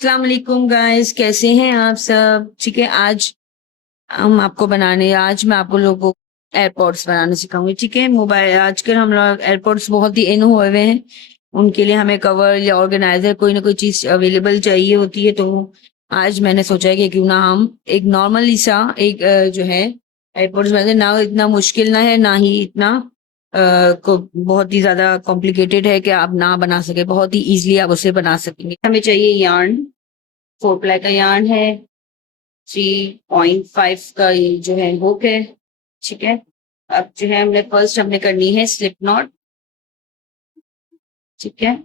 अस्सलाम वालेकुम गाइस, कैसे हैं आप सब? ठीक है, आज मैं आपको लोगों को एयरपॉड्स बनाना सिखाऊंगी। ठीक है, मोबाइल आजकल हम लोग एयरपॉड्स बहुत ही इन हुए हुए हैं। उनके लिए हमें कवर या ऑर्गेनाइजर कोई ना कोई चीज अवेलेबल चाहिए होती है। तो आज मैंने सोचा है कि क्यों ना हम एक नॉर्मली सा एक जो है एयरपॉड्स बनाते, ना इतना मुश्किल ना है, ना ही इतना को बहुत ही ज्यादा कॉम्प्लिकेटेड है कि आप ना बना सके। बहुत ही इजीली आप उसे बना सकेंगे। हमें चाहिए यार्न, 4 प्लाई का यार्न है, 3.5 का ये जो है हुक है। ठीक है, अब जो है हमने करनी है स्लिप नॉट। ठीक है,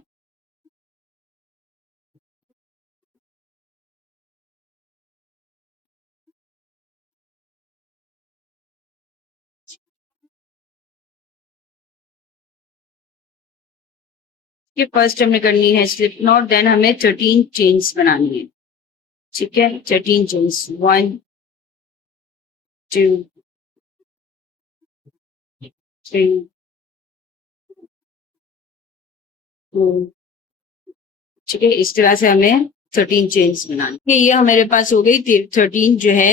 ये फर्स्ट हमने करनी है स्लिप नॉट, देन हमें 13 चेन्स बनानी है। ठीक है, 13 चेन्स, 1, 2, 3, 4। ठीक है, इस तरह से हमें 13 चेन्स बनानी है। ये हमारे पास हो गई 13 जो है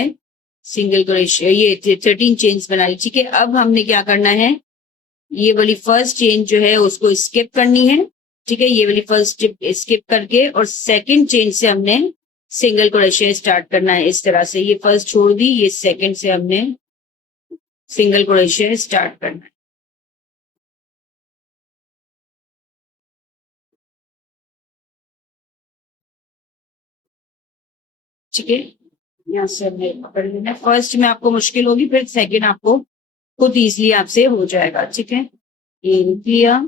सिंगल क्रोशे, ये 13 चेन्स बना ली। ठीक है, अब हमने क्या करना है, ये वाली फर्स्ट चेन जो है उसको स्किप करनी है। ठीक है, ये वाली फर्स्ट स्किप करके और सेकंड चेन से हमने सिंगल क्रोशे स्टार्ट करना है। इस तरह से ये फर्स्ट छोड़ दी, ये सेकंड से हमने सिंगल क्रोशे स्टार्ट करना है। ठीक है, यहाँ से हमने पकड़ लेना। फर्स्ट में आपको मुश्किल होगी, फिर सेकंड आपको खुद इजली आपसे हो जाएगा। ठीक है, ये लिया,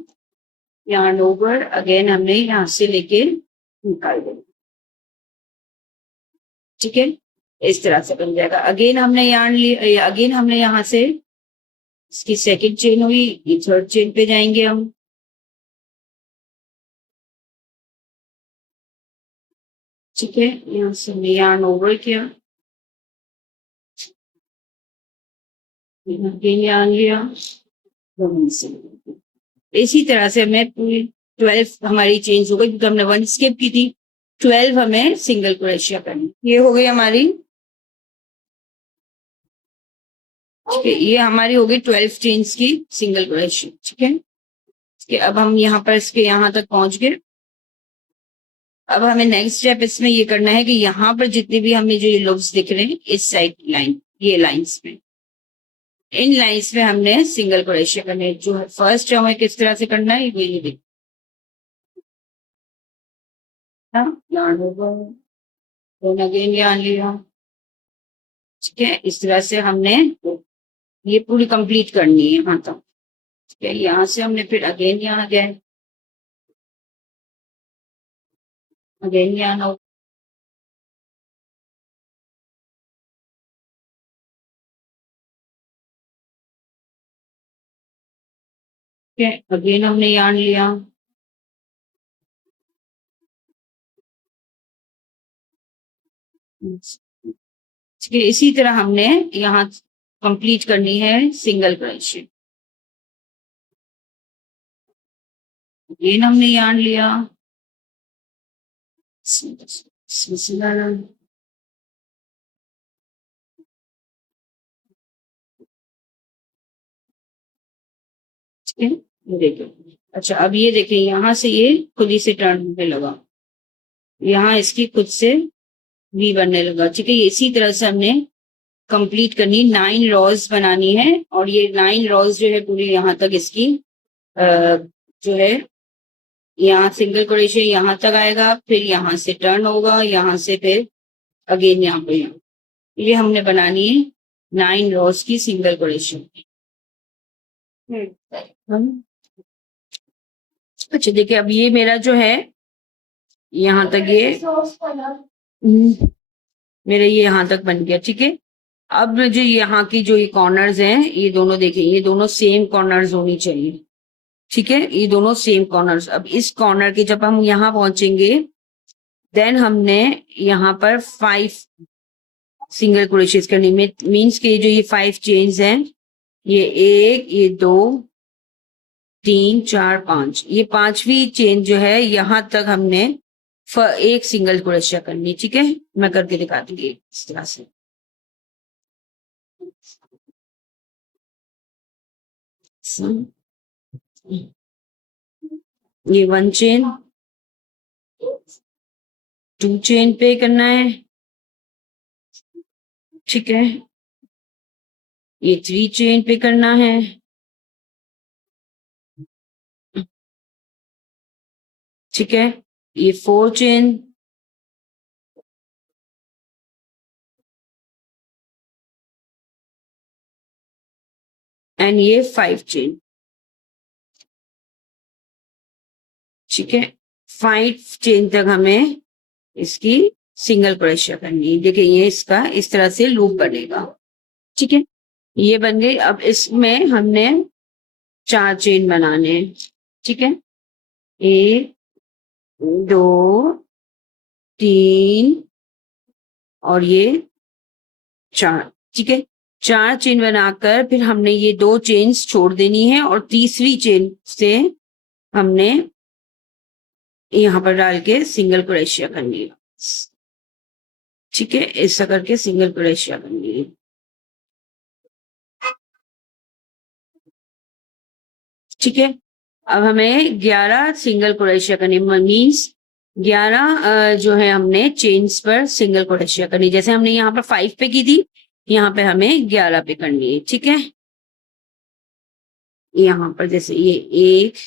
yarn ओवर, अगेन हमने यहाँ से लेके निकाल देना। ठीक है, इस तरह से बन जाएगा। अगेन हमने yarn लिया, अगेन हमने यहाँ से इसकी सेकंड चेन हुई, ये थर्ड चेन पे जाएंगे हम। ठीक है, यहाँ से हमने yarn ओवर किया, अगेन yarn लिया, इसी तरह से हमें पूरी 12 हमारी चेंज हो गई, क्योंकि हमने 1 स्किप की थी। 12 हमें सिंगल क्रोशिया करनी। ये हो गई हमारी, ठीक है, ये हमारी हो गई 12 चेन्स की सिंगल क्रोशिया। ठीक है, इसके अब हम यहाँ पर इसके यहाँ तक पहुंच गए। अब हमें नेक्स्ट स्टेप इसमें ये करना है कि यहाँ पर जितने भी हमें जो ये लूप्स दिख रहे हैं इस साइड लाइन, ये लाइंस में, इन लाइंस में हमने सिंगल क्रोशिया करना है। जो फर्स्ट हमें किस तरह से करना है ये देखिए, yarn over, then again yarn लिया। ठीक है, इस तरह से हमने ये पूरी कंप्लीट करनी है यहाँ तक। ठीक है, यहाँ से हमने फिर अगेन यहाँ गए, अगेन यहाँ है, अगेन हमने यार्न लिया। ठीक है, इसी तरह हमने यहाँ कंप्लीट करनी है सिंगल क्रोशे। अगेन हमने यार्न लिया, ठीक है, ये देखिए। अच्छा, अब ये देखिए, यहाँ से ये खुद ही से टर्न होने लगा, यहाँ इसकी खुद से वी बनने लगा। ठीक है, इसी तरह से हमने कंप्लीट करनी, 9 रॉज बनानी है। और ये 9 रॉज जो है पूरी यहाँ तक इसकी जो है, यहाँ सिंगल क्रोशे यहाँ तक आएगा, फिर यहाँ से टर्न होगा, यहाँ से फिर अगेन यहाँ पे, यहाँ ये हमने बनानी है 9 रॉज की सिंगल क्रोशे। अच्छा देखिए, अब ये मेरा जो है यहाँ तक ये मेरे ये यहाँ तक बन गया। ठीक है, अब जो यहाँ की जो ये कॉर्नर्स हैं, ये दोनों देखें, ये दोनों सेम कॉर्नर्स होनी चाहिए। ठीक है, ये दोनों सेम कॉर्नर्स। अब इस कॉर्नर के जब हम यहाँ पहुंचेंगे, देन हमने यहाँ पर 5 सिंगल क्रोशेस करनी। मीन्स के जो ये 5 चेन्स हैं, ये 1, ये 2, 3, 4, 5, ये 5वीं चेन जो है यहाँ तक हमने एक सिंगल क्रोशिया करनी, ठीक है। मैं करके दिखा दूंगी इस तरह से। ये 1 चेन, 2 चेन पे करना है, ठीक है। ये 3 चेन पे करना है, ठीक है। ये 4 चेन, एंड ये 5 चेन, ठीक है। 5 चेन तक हमें इसकी सिंगल क्रोशिया करनी है। देखिए ये इसका इस तरह से लूप बनेगा, ठीक है। ये बन गई। अब इसमें हमने 4 चेन बनाने हैं, ठीक है। 1 2 3 और ये 4, ठीक है। 4 चेन बनाकर फिर हमने ये 2 चेन्स छोड़ देनी है और तीसरी चेन से हमने यहाँ पर डाल के सिंगल क्रोशिया करनी है, ठीक है। ऐसा करके सिंगल क्रोशिया करनी है, ठीक है। अब हमें 11 सिंगल क्रोशिया करनी, मीन्स 11 जो है हमने चेन्स पर सिंगल क्रोशिया करनी। जैसे हमने यहाँ पर 5 पे की थी, यहाँ पे हमें 11 पे करनी है, ठीक है। यहाँ पर जैसे ये 1,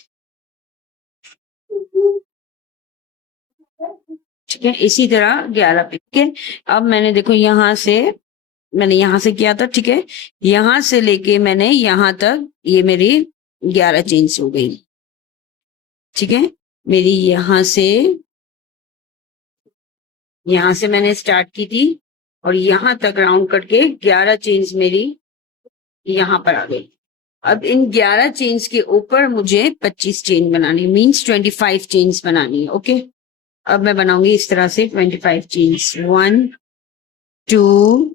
ठीक है, इसी तरह 11 पे, ठीक है। अब मैंने देखो मैंने यहाँ से किया था, ठीक है। यहाँ से लेके मैंने यहाँ तक ये मेरी 11 चेन्स हो गई, ठीक है। मेरी यहाँ से मैंने स्टार्ट की थी और यहाँ तक राउंड करके 11 चेन्स मेरी यहाँ पर आ गई। अब इन 11 चेन्स के ऊपर मुझे 25 चेन बनानी, मीन्स 25 चेन्स बनानी है, ओके। अब मैं बनाऊंगी इस तरह से 25 चेन्स, 1 2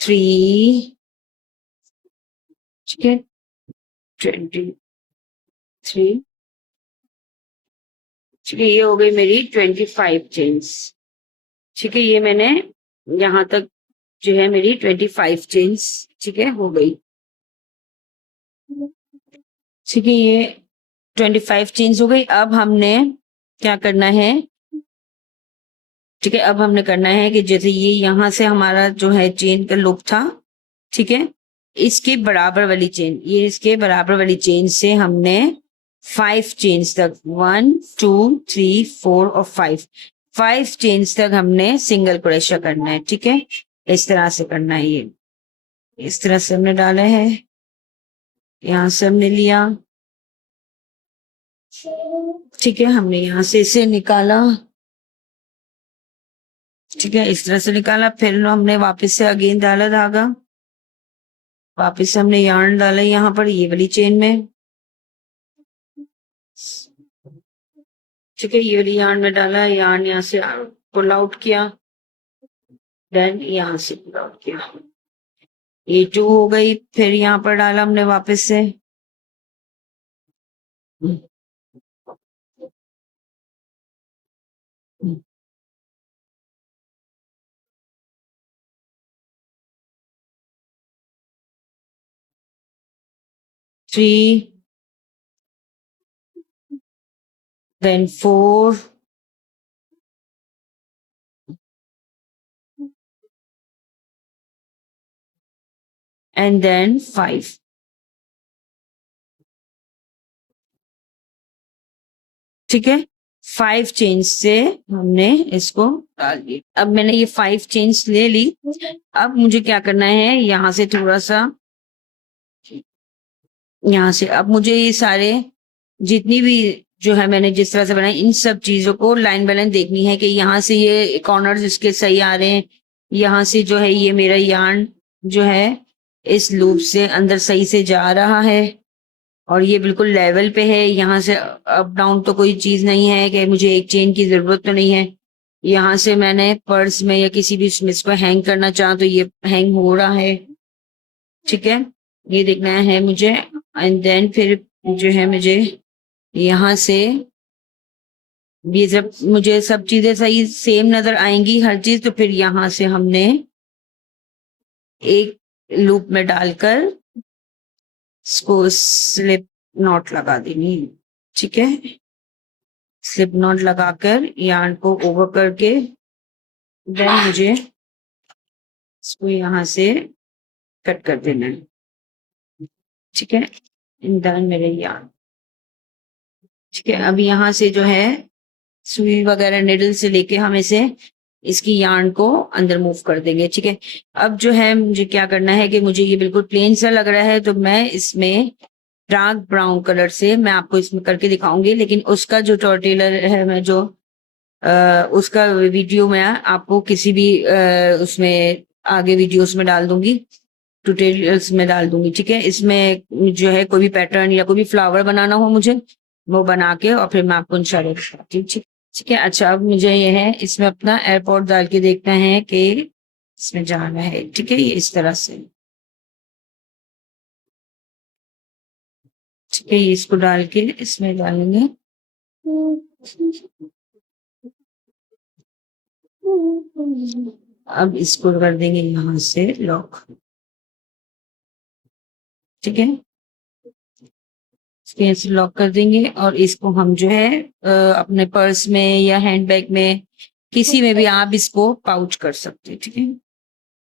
3, ठीक है, 23, ठीक है। ये हो गई मेरी 25 चेन्स, ठीक है। ये मैंने यहाँ तक जो है मेरी 25 चेन्स, ठीक है, हो गई, ठीक है। ये 25 चेन्स हो गई। अब हमने क्या करना है, ठीक है। अब हमने करना है कि जैसे ये यहाँ से हमारा जो है चेन का लूप था, ठीक है, इसके बराबर वाली चेन, ये इसके बराबर वाली चेन से हमने 5 चेन्स तक, 1 2 3 4 और 5 चेन्स तक हमने सिंगल क्रोशिया करना है, ठीक है। इस तरह से करना है। ये इस तरह से हमने डाला है, यहाँ से हमने लिया, ठीक है। हमने यहाँ से इसे निकाला, ठीक है, इस तरह से निकाला। फिर हमने वापस से अगेन डाला धागा, वापस से हमने यार्न डाला यहाँ पर ये वाली चेन में, ठीक है। ये वाली यार्न में डाला, यार्न यहाँ से पुल आउट किया, देन यहाँ से पुल आउट किया, ये 2 हो गई। फिर यहाँ पर डाला हमने वापस से, 3, then 4, and then 5, ठीक है। 5 चेन्स से हमने इसको डाल दिया। अब मैंने ये 5 चेन्स ले ली। अब मुझे क्या करना है, यहाँ से थोड़ा सा, यहाँ से अब मुझे ये सारे जितनी भी जो है मैंने जिस तरह से बनाई, इन सब चीजों को लाइन बाय लाइन देखनी है कि यहाँ से ये कॉर्नर्स इसके सही आ रहे हैं, यहाँ से जो है ये मेरा यार्न जो है इस लूप से अंदर सही से जा रहा है और ये बिल्कुल लेवल पे है। यहाँ से अप डाउन तो कोई चीज नहीं है कि मुझे एक चेन की जरूरत तो नहीं है। यहाँ से मैंने पर्स में या किसी भी इसमें इसको हैंग करना चाहा तो ये हैंग हो रहा है, ठीक है। ये देखना है मुझे, एंड देन फिर जो है मुझे यहाँ से ये जब मुझे सब चीजें सही सेम नजर आएंगी हर चीज, तो फिर यहाँ से हमने एक लूप में डालकर इसको स्लिप नॉट लगा देंगे। ठीक है, स्लिप नॉट लगाकर यार्न को ओवर करके देन मुझे इसको यहाँ से कट कर देना है। ठीक है, डन मेरे यार्न। ठीक है, अब यहाँ से जो है सुई वगैरह निडल से लेके हम इसे इसकी यार्न को अंदर मूव कर देंगे। ठीक है, अब जो है मुझे क्या करना है कि मुझे ये बिल्कुल प्लेन सा लग रहा है, तो मैं इसमें डार्क ब्राउन कलर से मैं आपको इसमें करके दिखाऊंगी, लेकिन उसका जो ट्यूटोरियल है मैं जो उसका वीडियो मैं आपको किसी भी उसमें आगे वीडियोस में डाल दूंगी, ट्यूटोरियल्स में डाल दूंगी। ठीक है, इसमें जो है कोई भी पैटर्न या कोई भी फ्लावर बनाना हो मुझे वो बना के और फिर मैं आपको इंशाल्लाह दिखाती हूँ। ठीक ठीक है। अच्छा, अब मुझे ये है इसमें अपना एयरपोर्ट डाल के देखना है कि इसमें जाना है। ठीक है, ये इस तरह से। ठीक है, ये इसको डाल के इसमें डालेंगे। अब इसको कर देंगे यहाँ से लॉक। ठीक है, इसको ऐसे लॉक कर देंगे और इसको हम जो है अपने पर्स में या हैंडबैग में किसी में भी आप इसको पाउच कर सकते हैं। ठीक है,